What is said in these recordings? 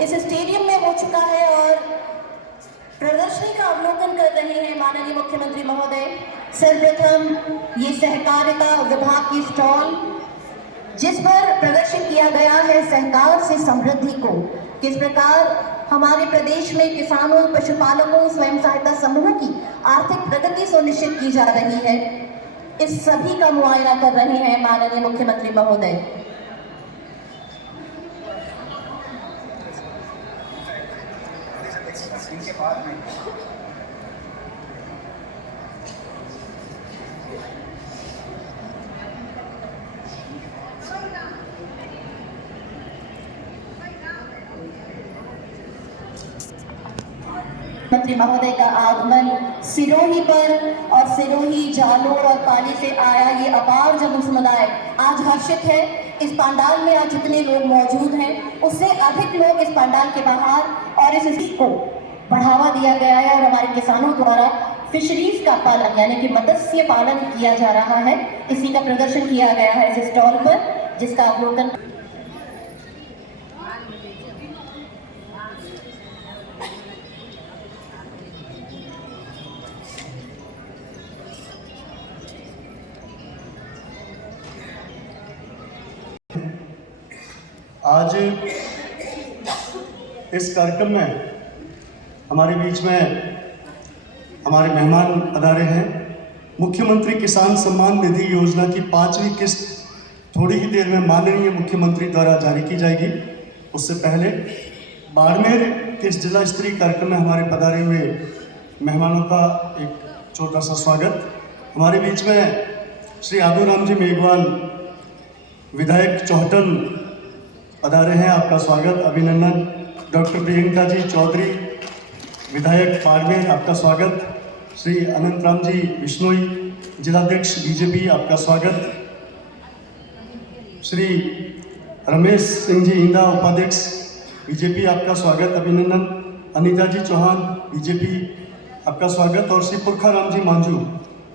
इस स्टेडियम में हो चुका है और प्रदर्शनी का अवलोकन कर रहे हैं माननीय मुख्यमंत्री महोदय। सर्वप्रथम ये सहकारिता विभाग की स्टॉल जिस पर प्रदर्शित किया गया है सहकार से समृद्धि को, किस प्रकार हमारे प्रदेश में किसानों, पशुपालकों, स्वयं सहायता समूहों की आर्थिक प्रगति सुनिश्चित की जा रही है, इस सभी का मुआयना कर रहे हैं माननीय मुख्यमंत्री महोदय। मुख्यमंत्री महोदय का आगमन सिरोही पर और सिरोही, जालोर और पाली से आया ये अपार जन समुदाय आज हर्षित है। इस पंडाल में आज जितने लोग मौजूद हैं उससे अधिक लोग इस पंडाल के बाहर, और इस चीज को बढ़ावा दिया गया है और हमारे किसानों द्वारा फिशरीज का पालन यानी कि मत्स्य पालन किया जा रहा है, इसी का प्रदर्शन किया गया है इस स्टॉल पर, जिसका अवलोकन आज इस कार्यक्रम में हमारे बीच में हमारे मेहमान पधारे हैं। मुख्यमंत्री किसान सम्मान निधि योजना की 5वीं किस्त थोड़ी ही देर में माननीय मुख्यमंत्री द्वारा जारी की जाएगी। उससे पहले बाड़मेर के इस जिला स्तरीय कार्यक्रम में हमारे पधारे हुए मेहमानों का एक छोटा सा स्वागत। हमारे बीच में श्री आदूराम जी मेघवाल विधायक चौहटन पधारे हैं, आपका स्वागत, अभिनंदन। डॉक्टर प्रियंका जी चौधरी विधायक बाड़मेर, आपका स्वागत। श्री अनंत राम जी बिश्नोई जिलाध्यक्ष बीजेपी, आपका स्वागत। श्री रमेश सिंह जी इंदा उपाध्यक्ष बीजेपी, आपका स्वागत, अभिनंदन। अनीता जी चौहान बीजेपी, आपका स्वागत। और श्री पुरखाराम जी मांझू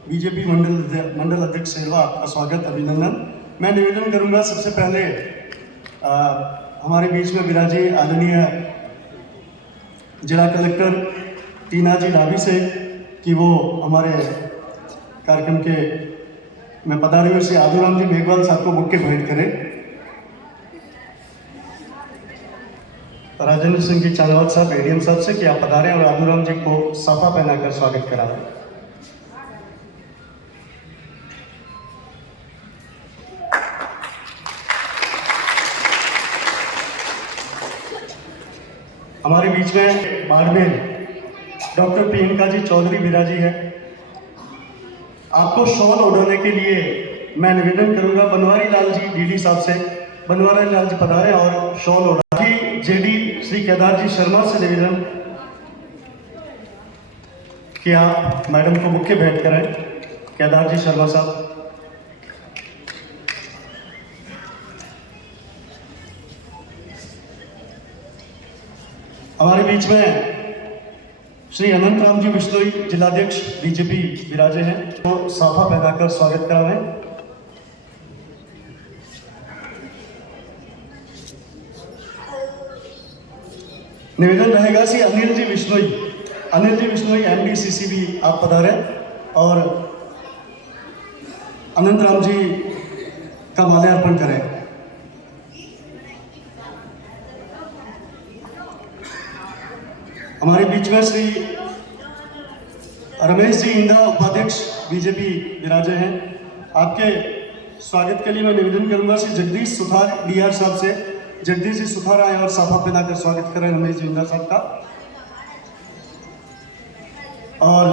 बीजेपी मंडल अध्यक्ष सेवा, आपका स्वागत, अभिनंदन। मैं निवेदन करूंगा सबसे पहले हमारे बीच में विराजे आदरणीय जिला कलेक्टर टीना जी डाबी से कि वो हमारे कार्यक्रम के में पधारे हुए श्री आदूराम जी मेघवाल साहब को बुक के भेंट करें। राजेंद्र सिंह जी चांदवाद साहब एडीएम साहब से कि आप पधारें और आदूराम जी को साफा पहनाकर स्वागत कराएं। हमारे बीच में बाड़मेर डॉक्टर प्रियंका जी चौधरी विराजी है। आपको शॉल ओढ़ाने के लिए मैं निवेदन करूंगा बनवारी लाल जी डीडी साहब से, बनवारी लाल जी पधारे और शॉल ओढ़ा। जेडी श्री केदार जी शर्मा से निवेदन कि आप मैडम को बुके भेंट करें। केदार जी शर्मा साहब। हमारे बीच में श्री अनंत राम जी बिश्नोई जिलाध्यक्ष बीजेपी विराजे हैं, तो साफा पहनाकर स्वागत कराएं। निवेदन रहेगा श्री अनिल जी बिश्नोई MD/CCB, आप पधारे और अनंत राम जी का माल्यार्पण करें। हमारे बीच में श्री रमेश जी इंदा उपाध्यक्ष बीजेपी विराजे हैं। आपके स्वागत के लिए मैं निवेदन करूंगा श्री जगदीश सुथार DR साहब से, जगदीश जी सुथार आए और साफा पहनाकर स्वागत करें रमेश जी इंदा साहब का। और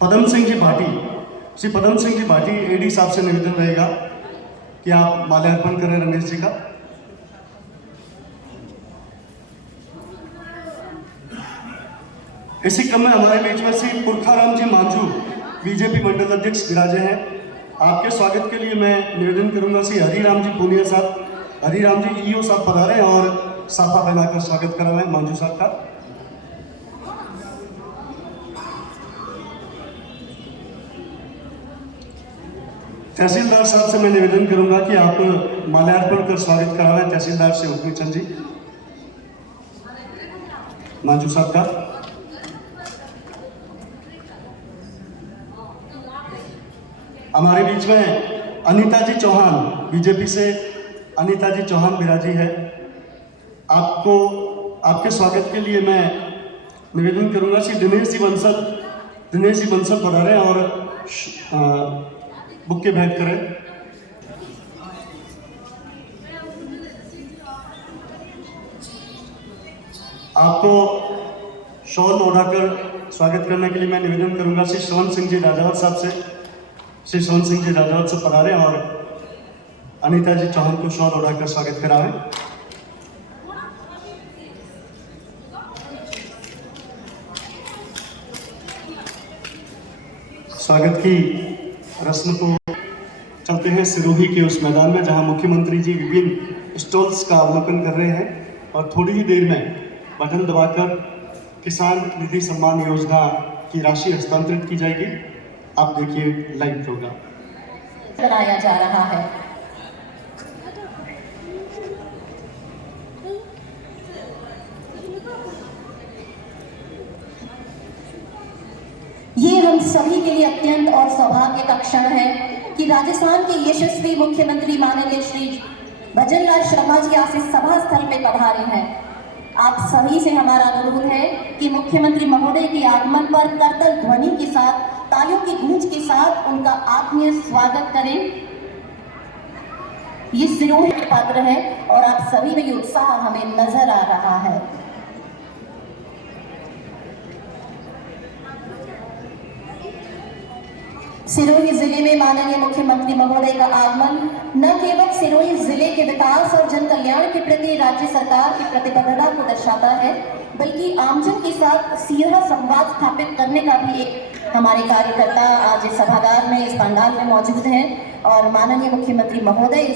पदम सिंह जी भाटी, श्री पदम सिंह जी भाटी AD साहब से निवेदन रहेगा कि आप माल्यार्पण करें रमेश जी का। इसी क्रम में हमारे बीच में श्री पुरखाराम जी मांझू बीजेपी मंडल अध्यक्ष विराजे हैं। आपके स्वागत के लिए मैं निवेदन करूंगा श्री हरिराम जी पूनिया साहब, हरिराम जी EO साहब पधारें और साफा पहनाकर स्वागत करवाएं मांझू साहब का। तहसीलदार साहब से मैं निवेदन करूंगा कि आप माल्यार्पण कर स्वागत करावें तहसीलदार से हुक्मीचंद जी मांझू साहब का। हमारे बीच में अनीता जी चौहान, बीजेपी से अनीता जी चौहान विराजी है। आपको आपके स्वागत के लिए मैं निवेदन करूंगा कि दिनेश जी बंसल पधारें और बुक्के भेंट करें। आपको शॉल ओढ़ाकर स्वागत करने के लिए मैं निवेदन करूंगा श्री श्रवण सिंह जी राजावत साहब से। श्री श्रवण सिंह जी राजावत से पधारें और अनीता जी चौहान को शॉल ओढ़ाकर स्वागत करावें। स्वागत की रस्म को चलते हैं सिरोही के उस मैदान में जहां मुख्यमंत्री जी विभिन्न स्टॉल्स का अवलोकन कर रहे हैं और थोड़ी ही देर में बटन दबाकर किसान निधि सम्मान योजना की राशि हस्तांतरित की जाएगी। आप देखिए लाइव प्रोग्राम कराया जा रहा है। ये हम सभी के लिए अत्यंत और सौभाग्य का क्षण है कि राजस्थान के यशस्वी मुख्यमंत्री माननीय श्री भजन लाल शर्मा जी आज इस सभा स्थल में पधारे हैं। आप सभी से हमारा अनुरोध है कि मुख्यमंत्री महोदय के आगमन पर करतल ध्वनि के साथ, तालियों की गूंज के साथ उनका आत्मीय स्वागत करें। ये सिरोही के पात्र है और आप सभी में ये उत्साह हमें नजर आ रहा है। सिरोही जिले में माननीय मुख्यमंत्री महोदय का आगमन न केवल सिरोही जिले के विकास और जन कल्याण के प्रति राज्य सरकार की प्रतिबद्धता को दर्शाता है, बल्कि आमजन के साथ सीधा संवाद स्थापित करने का भी एक हमारे कार्यकर्ता आज इस सभागार में, इस पंडाल में मौजूद हैं और माननीय मुख्यमंत्री महोदय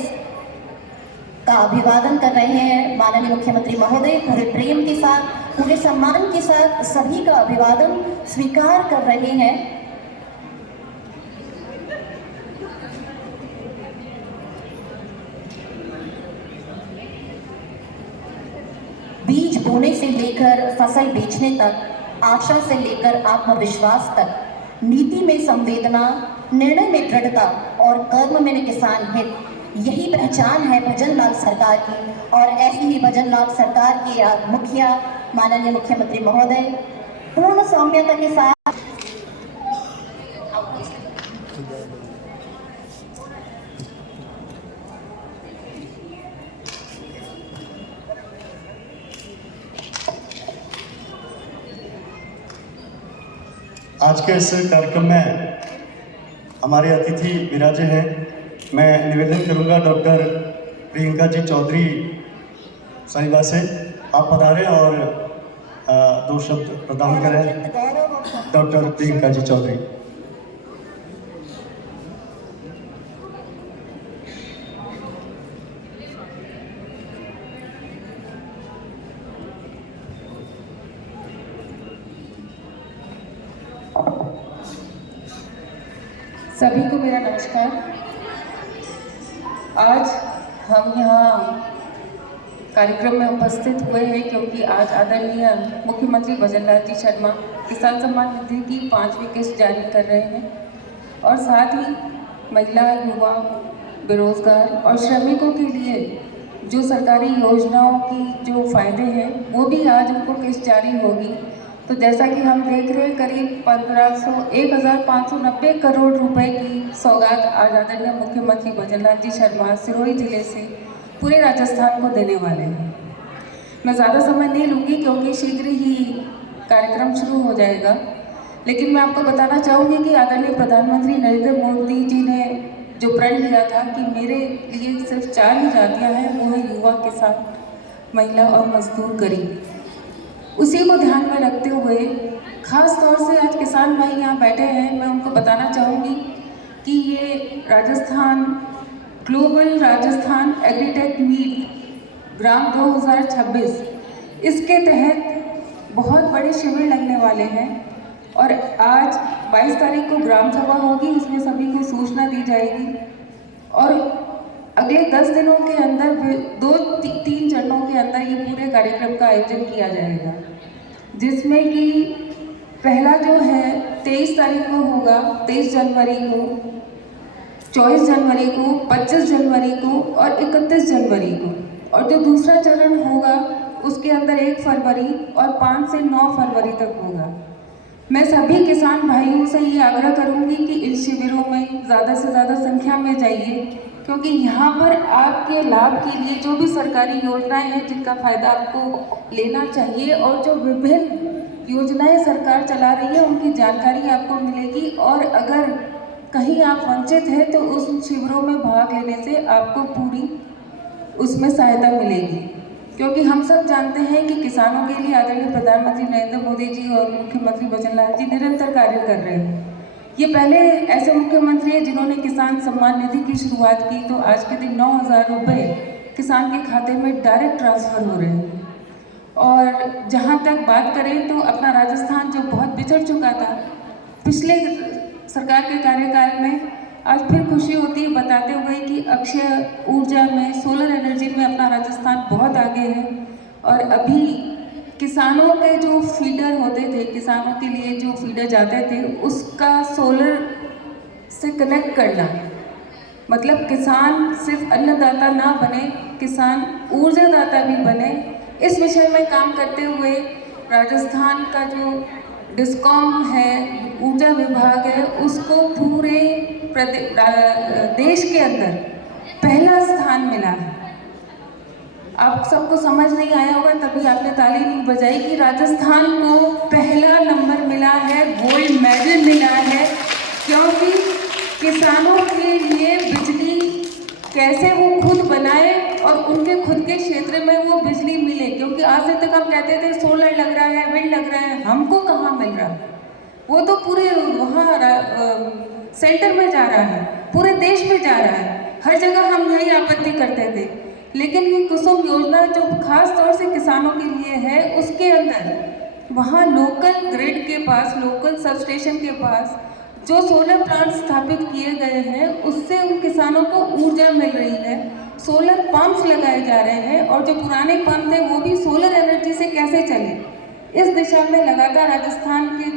का अभिवादन कर रहे हैं। माननीय मुख्यमंत्री महोदय पूरे प्रेम के साथ, पूरे सम्मान के साथ सभी का अभिवादन स्वीकार कर रहे हैं। बीज बोने से लेकर फसल बेचने तक, आशा से लेकर आत्मविश्वास तक, नीति में संवेदना, निर्णय में दृढ़ता और कर्म में किसान हित, यही पहचान है भजन लाल सरकार की। और ऐसी ही भजन लाल सरकार के मुखिया माननीय मुख्यमंत्री महोदय पूर्ण सौम्यता के साथ आज के इस कार्यक्रम में हमारे अतिथि विराजे हैं। मैं निवेदन करूंगा डॉक्टर प्रियंका जी चौधरी साहिबा से, आप पधारें और दो शब्द प्रदान करें। डॉक्टर प्रियंका जी चौधरी। सभी को मेरा नमस्कार। आज हम यहाँ कार्यक्रम में उपस्थित हुए हैं क्योंकि आज आदरणीय मुख्यमंत्री भजन लाल जी शर्मा किसान सम्मान निधि की 5वीं किस्त जारी कर रहे हैं और साथ ही महिला, युवा, बेरोजगार और श्रमिकों के लिए जो सरकारी योजनाओं की जो फायदे हैं वो भी आज उनको किस्त जारी होगी। तो जैसा कि हम देख रहे हैं करीब 1,590 करोड़ रुपए की सौगात आज आदरणीय मुख्यमंत्री भजन लाल जी शर्मा सिरोही जिले से पूरे राजस्थान को देने वाले हैं। मैं ज़्यादा समय नहीं लूँगी क्योंकि शीघ्र ही कार्यक्रम शुरू हो जाएगा, लेकिन मैं आपको बताना चाहूँगी कि आदरणीय प्रधानमंत्री नरेंद्र मोदी जी ने जो प्रण लिया था कि मेरे लिए सिर्फ 4 ही जातियाँ हैं, वो है युवा, किसान, महिला और मजदूर, गरीब। उसी को ध्यान में रखते हुए खास तौर से आज किसान भाई यहाँ बैठे हैं, मैं उनको बताना चाहूँगी कि ये Rajasthan global Rajasthan agritech meet GRAM 2026 इसके तहत बहुत बड़े शिविर लगने वाले हैं और आज 22 तारीख को ग्राम सभा होगी, उसमें सभी को सूचना दी जाएगी। और अगले 10 दिनों के अंदर 2-3 चरणों के अंदर ये पूरे कार्यक्रम का आयोजन किया जाएगा, जिसमें कि पहला जो है 23 तारीख को होगा, 23 जनवरी को, 24 जनवरी को, 25 जनवरी को और 31 जनवरी को। और जो दूसरा चरण होगा उसके अंदर 1 फरवरी और 5 से 9 फरवरी तक होगा। मैं सभी किसान भाइयों से ये आग्रह करूंगी कि इन शिविरों में ज़्यादा से ज़्यादा संख्या में जाइए, क्योंकि यहाँ पर आपके लाभ के लिए जो भी सरकारी योजनाएं हैं जिनका फ़ायदा आपको लेना चाहिए और जो विभिन्न योजनाएं सरकार चला रही है उनकी जानकारी आपको मिलेगी। और अगर कहीं आप वंचित हैं तो उस शिविरों में भाग लेने से आपको पूरी उसमें सहायता मिलेगी, क्योंकि हम सब जानते हैं कि किसानों के लिए आदरणीय प्रधानमंत्री नरेंद्र मोदी जी और मुख्यमंत्री भजनलाल जी निरंतर कार्य कर रहे हैं। ये पहले ऐसे मुख्यमंत्री हैं जिन्होंने किसान सम्मान निधि की शुरुआत की, तो आज के दिन 9,000 रुपये किसान के खाते में डायरेक्ट ट्रांसफ़र हो रहे हैं। और जहाँ तक बात करें तो अपना राजस्थान जो बहुत पिछड़ चुका था पिछले सरकार के कार्यकाल में, आज फिर खुशी होती है बताते हुए कि अक्षय ऊर्जा में, सोलर एनर्जी में अपना राजस्थान बहुत आगे है। और अभी किसानों के जो फीडर होते थे, किसानों के लिए जो फीडर जाते थे, उसका सोलर से कनेक्ट करना, मतलब किसान सिर्फ अन्नदाता ना बने, किसान ऊर्जादाता भी बने, इस विषय में काम करते हुए राजस्थान का जो डिस्कॉम है, ऊर्जा विभाग है, उसको पूरे देश के अंदर पहला स्थान मिला है। आप सबको समझ नहीं आया होगा, तभी आपने ताली नहीं बजाई कि राजस्थान को पहला नंबर मिला है, गोल्ड मेडल मिला है, क्योंकि किसानों के लिए बिजली कैसे वो खुद बनाए और उनके खुद के क्षेत्र में वो बिजली मिले। क्योंकि आज तक हम कहते थे सोलर लग रहा है, विंड लग रहा है, हमको कहाँ मिल रहा है, वो तो पूरे वहाँ सेंटर में जा रहा है, पूरे देश में जा रहा है, हर जगह हम यही आपत्ति करते थे। लेकिन ये कुसुम योजना जो खास तौर से किसानों के लिए है, उसके अंदर वहाँ लोकल ग्रिड के पास, लोकल सब स्टेशन के पास जो सोलर प्लांट स्थापित किए गए हैं, उससे उन किसानों को ऊर्जा मिल रही है। सोलर पंप्स लगाए जा रहे हैं और जो पुराने पंप थे वो भी सोलर एनर्जी से कैसे चले, इस दिशा में लगातार राजस्थान के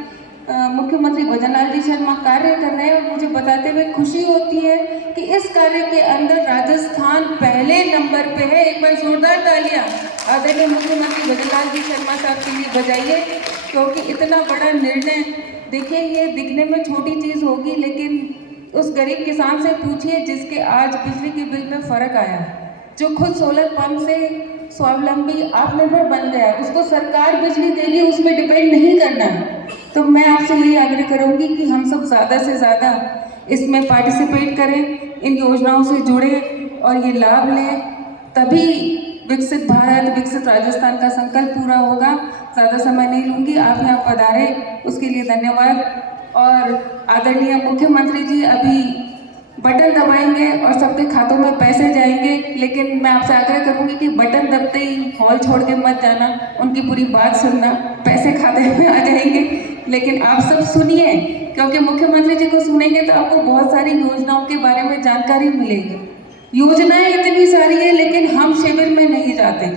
मुख्यमंत्री भजनलाल जी शर्मा कार्य कर रहे हैं। और मुझे बताते हुए खुशी होती है कि इस कार्य के अंदर राजस्थान पहले नंबर पे है। एक बार जोरदार तालियां आदरणीय मुख्यमंत्री भजनलाल जी शर्मा साहब के लिए बजाइए, क्योंकि इतना बड़ा निर्णय, देखिए ये दिखने में छोटी चीज़ होगी, लेकिन उस गरीब किसान से पूछिए जिसके आज बिजली के बिल में फ़र्क आया, जो खुद सोलर पंप से स्वावलंबी आत्मनिर्भर बन गया, उसको सरकार बिजली देगी, उसमें डिपेंड नहीं करना है। तो मैं आपसे यही आग्रह करूंगी कि हम सब ज़्यादा से ज़्यादा इसमें पार्टिसिपेट करें, इन योजनाओं से जुड़े और ये लाभ लें, तभी विकसित भारत, विकसित राजस्थान का संकल्प पूरा होगा। ज़्यादा समय नहीं लूँगी, आप यहाँ पधारे उसके लिए धन्यवाद। और आदरणीय मुख्यमंत्री जी अभी बटन दबाएंगे और सबके खातों में पैसे जाएंगे, लेकिन मैं आपसे आग्रह करूंगी कि बटन दबते ही हॉल छोड़ के मत जाना, उनकी पूरी बात सुनना, पैसे खाते में आ जाएंगे। लेकिन आप सब सुनिए, क्योंकि मुख्यमंत्री जी को सुनेंगे तो आपको बहुत सारी योजनाओं के बारे में जानकारी मिलेगी। योजनाएं इतनी सारी है, लेकिन हम शिविर में नहीं जाते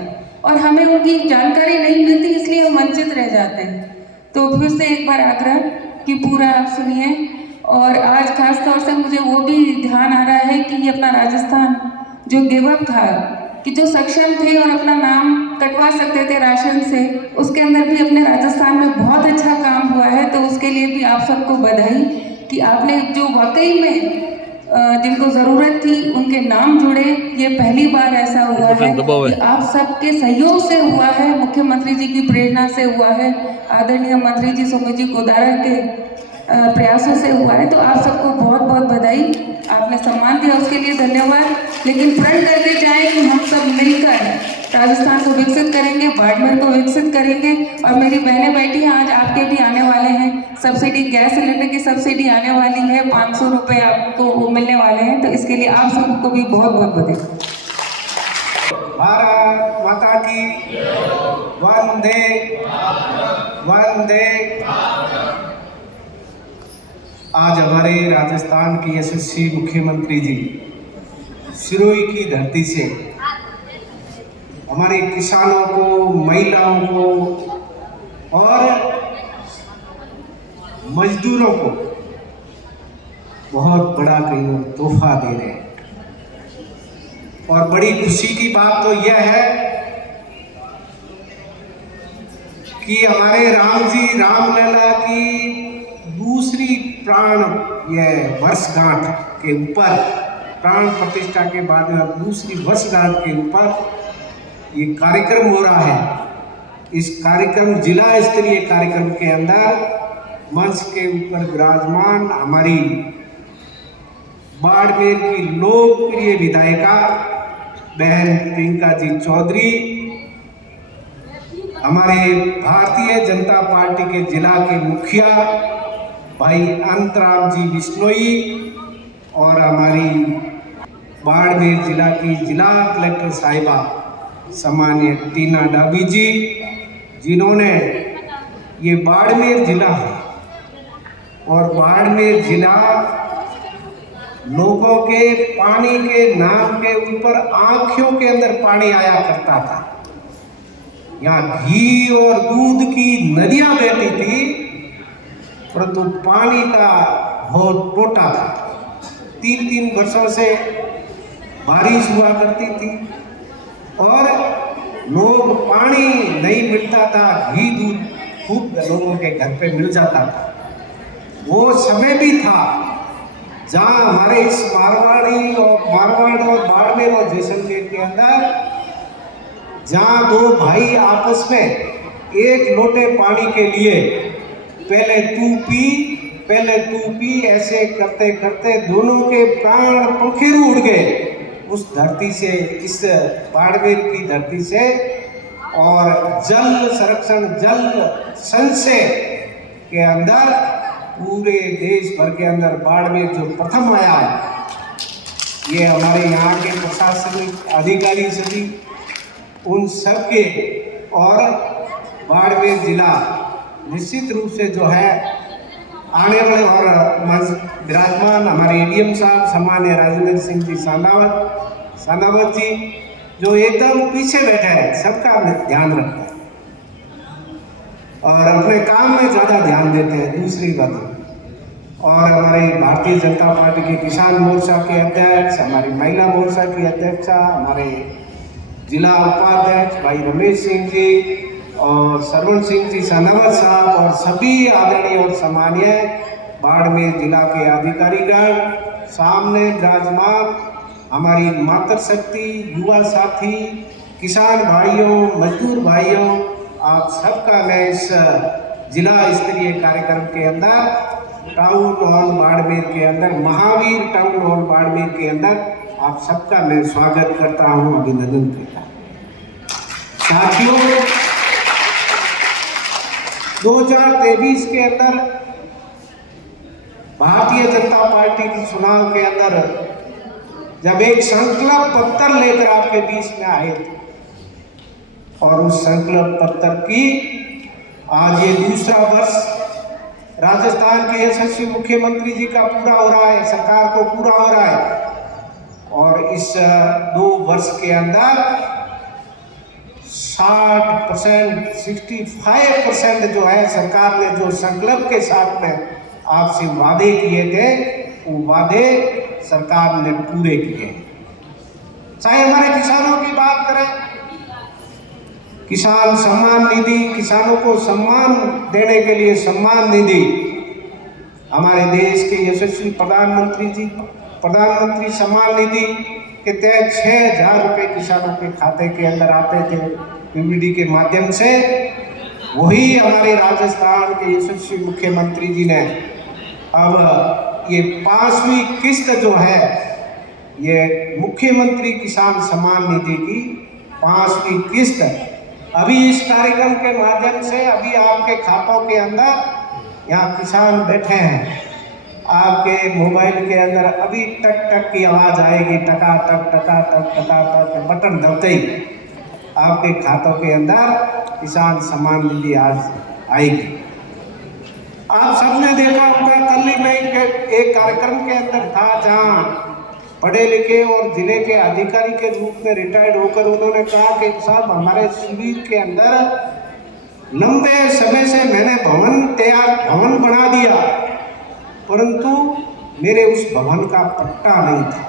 और हमें उनकी जानकारी नहीं मिलती, इसलिए हम वंचित रह जाते हैं। तो फिर से एक बार आग्रह कि पूरा आप सुनिए। और आज खास तौर से मुझे वो भी ध्यान आ रहा है कि ये अपना राजस्थान जो गिव अप था, कि जो सक्षम थे और अपना नाम कटवा सकते थे राशन से, उसके अंदर भी अपने राजस्थान में बहुत अच्छा काम हुआ है। तो उसके लिए भी आप सबको बधाई कि आपने जो वाकई में जिनको ज़रूरत थी उनके नाम जुड़े। ये पहली बार ऐसा हुआ है कि आप सबके सहयोग से हुआ है, मुख्यमंत्री जी की प्रेरणा से हुआ है, आदरणीय मंत्री जी सुमित जी गोदारा के प्रयासों से हुआ है। तो आप सबको बहुत बहुत बधाई, आपने सम्मान दिया उसके लिए धन्यवाद। लेकिन प्रण करके जाएं कि हम सब मिलकर राजस्थान को विकसित करेंगे, बाड़मेर को विकसित करेंगे। और मेरी बहनें बैठी हैं, आज आपके भी आने वाले हैं सब्सिडी, गैस सिलेंडर की सब्सिडी आने वाली है, 500 रुपये आपको वो मिलने वाले हैं। तो इसके लिए आप सबको भी बहुत बहुत बधाई। भारत माता की वंदे वंदे। आज हमारे राजस्थान की यशस्वी मुख्यमंत्री जी सिरोही की धरती से हमारे किसानों को, महिलाओं को और मजदूरों को बहुत बड़ा कहीं तोहफा दे रहे हैं। और बड़ी खुशी की बात तो यह है कि हमारे राम जी रामलला की दूसरी प्राण यह वर्षगांठ के ऊपर, प्राण प्रतिष्ठा के बाद में दूसरी वर्षगांठ के ऊपर ये कार्यक्रम हो रहा है। इस कार्यक्रम, जिला स्तरीय कार्यक्रम के अंदर मंच के ऊपर विराजमान हमारी बाड़मेर की लोकप्रिय विधायिका बहन प्रियंका जी चौधरी, हमारे भारतीय जनता पार्टी के जिला के मुखिया भाई अनंतराम जी बिश्नोई और हमारी बाड़मेर जिला की जिला कलेक्टर साहिबा सम्मान्य टीना डाबी जी, जिन्होंने ये बाड़मेर जिला है और बाड़मेर जिला लोगों के पानी के नाम के ऊपर आंखों के अंदर पानी आया करता था। यहाँ घी और दूध की नदियां बहती थी, परंतु पानी का बहुत टोटा था। 3-3 वर्षों से बारिश हुआ करती थी और लोग, पानी नहीं मिलता था, घी दूध खूब लोगों के घर पे मिल जाता था। वो समय भी था जहाँ हमारे इस मारवाड़ और बाड़मेर और जैसलमेर के अंदर जहाँ दो भाई आपस में एक लोटे पानी के लिए पहले तू पी ऐसे करते करते दोनों के प्राण पंखेरु उड़ गए उस धरती से, इस बाड़मेर की धरती से। और जल संरक्षण, जल संचय के अंदर पूरे देश भर के अंदर बाड़मेर जो प्रथम आया है, ये हमारे यहाँ के प्रशासनिक अधिकारी सभी उन सब के, और बाड़मेर जिला निश्चित रूप से जो है आने वाले, और विराजमान हमारे एडीएम साहब सम्मान्य राजेंद्र सिंह जी सानावत जी जो एकदम पीछे बैठे हैं, सबका ध्यान रखते हैं और अपने काम में ज़्यादा ध्यान देते हैं। दूसरी बात, और हमारे भारतीय जनता पार्टी के किसान मोर्चा के अध्यक्ष, हमारी महिला मोर्चा की अध्यक्षा, हमारे जिला उपाध्यक्ष भाई रमेश सिंह जी और सरवण सिंह जी सानावत साहब और सभी आदरणीय और सम्मानीय बाड़मेर जिला के अधिकारीगण, सामने विराजमान हमारी मातृशक्ति, युवा साथी, किसान भाइयों, मजदूर भाइयों, आप सबका मैं इस जिला स्तरीय कार्यक्रम के अंदर टाउन हॉल बाड़मेर के अंदर, महावीर टाउन हॉल बाड़मेर के अंदर आप सबका मैं स्वागत करता हूं, अभिनंदन करता हूं। साथियों, 2023 के अंदर भारतीय जनता पार्टी की चुनाव के अंदर जब एक संकल्प पत्र लेकर आपके बीच में आए थे और उस संकल्प पत्र की आज ये दूसरा वर्ष राजस्थान के यशस्वी मुख्यमंत्री जी का पूरा हो रहा है, सरकार को पूरा हो रहा है। और इस 2 वर्ष के अंदर 60%, 65% जो है सरकार ने जो संकल्प के साथ में आपसे वादे किए थे, वो वादे सरकार ने पूरे किए। चाहे हमारे किसानों की बात करें, किसान सम्मान निधि, किसानों को सम्मान देने के लिए सम्मान निधि, हमारे देश के यशस्वी प्रधानमंत्री सम्मान निधि के तहत 6,000 रुपये किसानों के खाते के अंदर आते थे पीबीडी के माध्यम से। वही हमारे राजस्थान के यशस्वी मुख्यमंत्री जी ने अब ये 5वीं किस्त जो है, ये मुख्यमंत्री किसान सम्मान निधि की 5वीं किस्त अभी इस कार्यक्रम के माध्यम से अभी आपके खातों के अंदर, यहाँ किसान बैठे हैं, आपके मोबाइल के अंदर अभी टक टक की आवाज़ आएगी, टका टक टका टक टका टक, बटन दबते ही आपके खातों के अंदर किसान सम्मान निधि आज आएगी। आप सबने देखा होगा, कल ही मैं एक कार्यक्रम के अंदर था जहाँ पढ़े लिखे और जिले के अधिकारी के रूप में रिटायर्ड होकर उन्होंने कहा कि साहब हमारे शिविर के अंदर लंबे समय से मैंने भवन बना दिया, परंतु मेरे उस भवन का पट्टा नहीं था।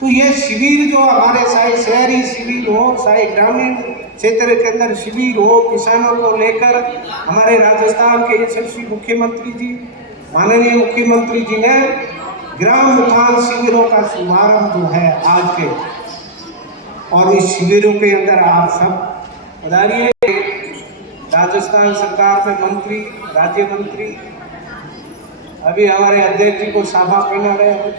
तो ये शिविर जो हमारे चाहे शहरी शिविर हो, चाहे ग्रामीण क्षेत्र के अंदर शिविर हो, किसानों को लेकर हमारे राजस्थान के यशस्वी मुख्यमंत्री जी, माननीय मुख्यमंत्री जी ने ग्राम उत्थान शिविरों का शुभारंभ जो है आज के, और इस शिविरों के अंदर आप सब पधारिए। राजस्थान सरकार में मंत्री, राज्य मंत्री, अभी हमारे अध्यक्ष जी को साफा पहना रहे,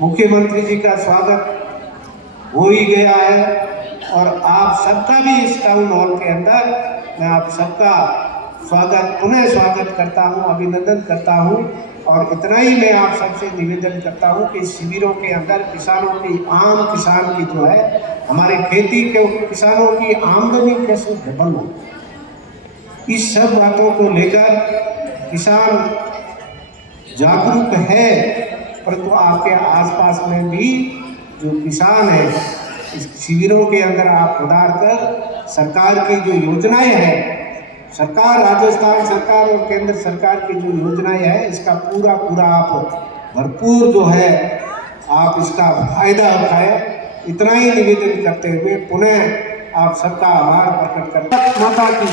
मुख्यमंत्री जी का स्वागत हो ही गया है, और आप सबका भी इस टाउन हॉल के अंदर मैं आप सबका पुनः स्वागत करता हूं, अभिनंदन करता हूं। और इतना ही मैं आप सबसे निवेदन करता हूं कि शिविरों के अंदर किसानों की, आम किसान की जो है, हमारे खेती के किसानों की आमदनी कैसे डबल हो, इस सब बातों को लेकर किसान जागरूक है, परंतु आपके आसपास में भी जो किसान है, इस शिविरों के अंदर आप पधार कर सरकार की जो योजनाएं हैं, सरकार, राजस्थान सरकार और केंद्र सरकार की जो योजनाएं हैं, इसका पूरा आप भरपूर जो है आप इसका फायदा उठाएं। इतना ही निवेदन करते हुए पुनः आप सबका आभार प्रकट करता हूं। माता की